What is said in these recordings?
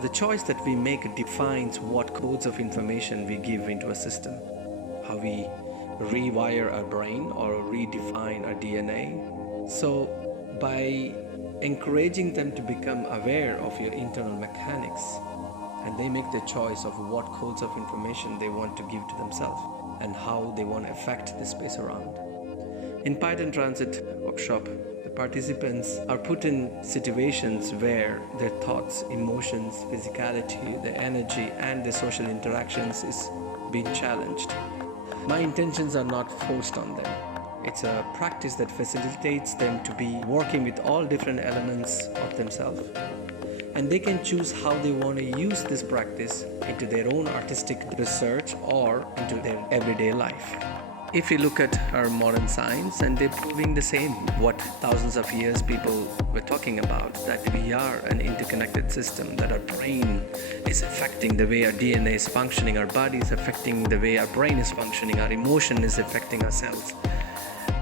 The choice that we make defines what codes of information we give into a system, how we rewire our brain or redefine our DNA. So, by encouraging them to become aware of your internal mechanics, and they make the choice of what codes of information they want to give to themselves and how they want to affect the space around. In PAYATT IntranSit workshop, the participants are put in situations where their thoughts, emotions, physicality, their energy and their social interactions is being challenged. My intentions are not forced on them. It's a practice that facilitates them to be working with all different elements of themselves. And they can choose how they want to use this practice into their own artistic research or into their everyday life. If we look at our modern science, and they're proving the same, what thousands of years people were talking about, that we are an interconnected system, that our brain is affecting the way our DNA is functioning, our body is affecting the way our brain is functioning, our emotion is affecting our cells.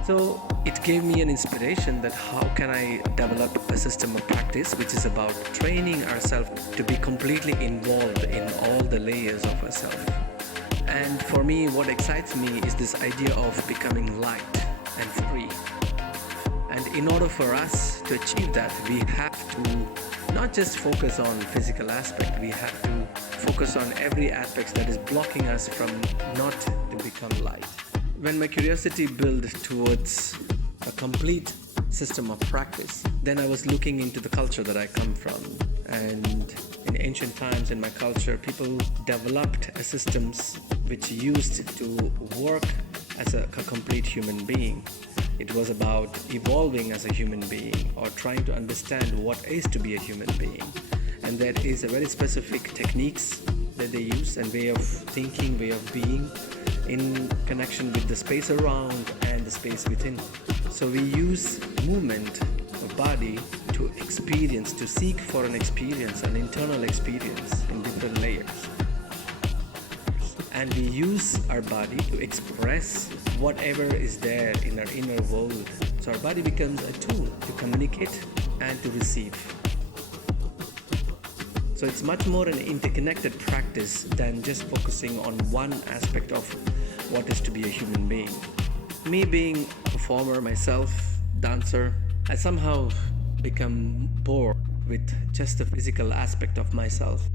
So it gave me an inspiration that how can I develop a system of practice which is about training ourselves to be completely involved in all the layers of ourselves. And for me, what excites me is this idea of becoming light and free. And in order for us to achieve that, we have to not just focus on physical aspect, we have to focus on every aspect that is blocking us from not to become light. When my curiosity built towards a complete system of practice, then I was looking into the culture that I come from. And in ancient times in my culture, people developed systems which used to work as a complete human being. It was about evolving as a human being or trying to understand what is to be a human being. And that is a very specific techniques that they use and way of thinking, way of being in connection with the space around and the space within. So we use movement of body to experience, to seek for an experience, an internal experience in different layers. And we use our body to express whatever is there in our inner world. So our body becomes a tool to communicate and to receive. So it's much more an interconnected practice than just focusing on one aspect of what is to be a human being. Me being a performer myself, dancer, I somehow become bored with just the physical aspect of myself.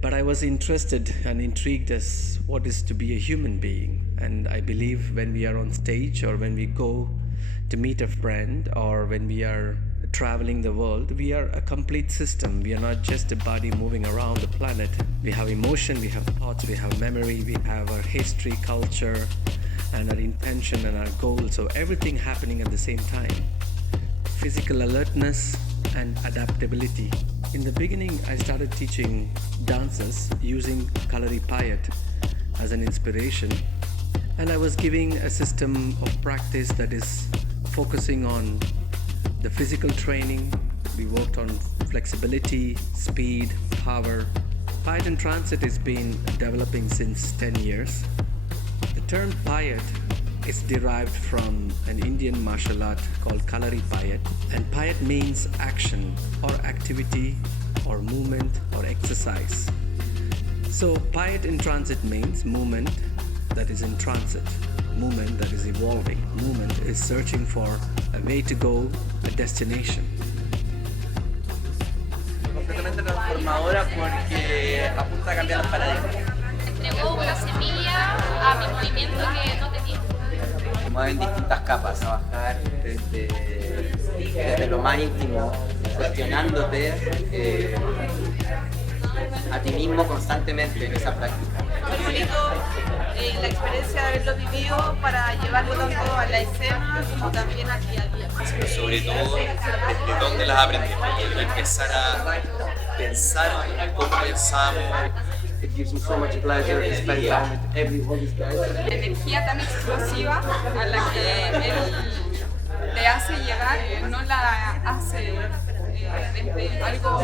But I was interested and intrigued as what is to be a human being. And I believe when we are on stage or when we go to meet a friend or when we are traveling the world, we are a complete system. We are not just a body moving around the planet. We have emotion, we have thoughts, we have memory, we have our history, culture, and our intention and our goals. So everything happening at the same time. Physical alertness and adaptability. In the beginning, I started teaching dancers using Kalari PAYATT as an inspiration. And I was giving a system of practice that is focusing on the physical training. We worked on flexibility, speed, power. PAYATT IntranSit has been developing since 10 years. The term PAYATT is derived from an Indian martial art called Kalari PAYATT. And PAYATT means action or activity or movement or exercise. So PAYATT IntranSit means movement that is in transit, movement that is evolving, movement is searching for a way to go, a destination. Completamente transformadora porque apunta a cambiar los paradigmas. Entregó una semilla a mi movimiento que no tenía. Se mueven distintas capas, trabajar desde lo más íntimo, cuestionándote a ti mismo constantemente en esa práctica. Muy bonito la experiencia de haberlo vivido para llevarlo tanto a la escena como también aquí al día. Sobre todo, desde dónde las aprendimos, empezar a pensar cómo pensamos. It gives me so much pleasure to spend time with all these guys. La energía tan explosiva a la que él te hace llegar, no la hace desde algo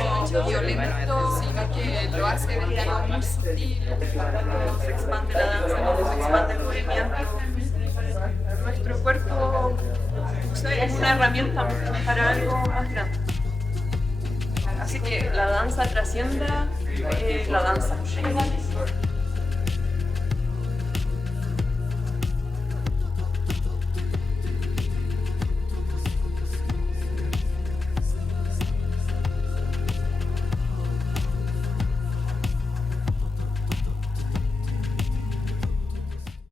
violento, sino que lo hace desde algo muy sutil. Cuando se expande la danza, cuando se expande el movimiento, nuestro cuerpo es una herramienta para algo más grande. hace que la danza trascienda la danza.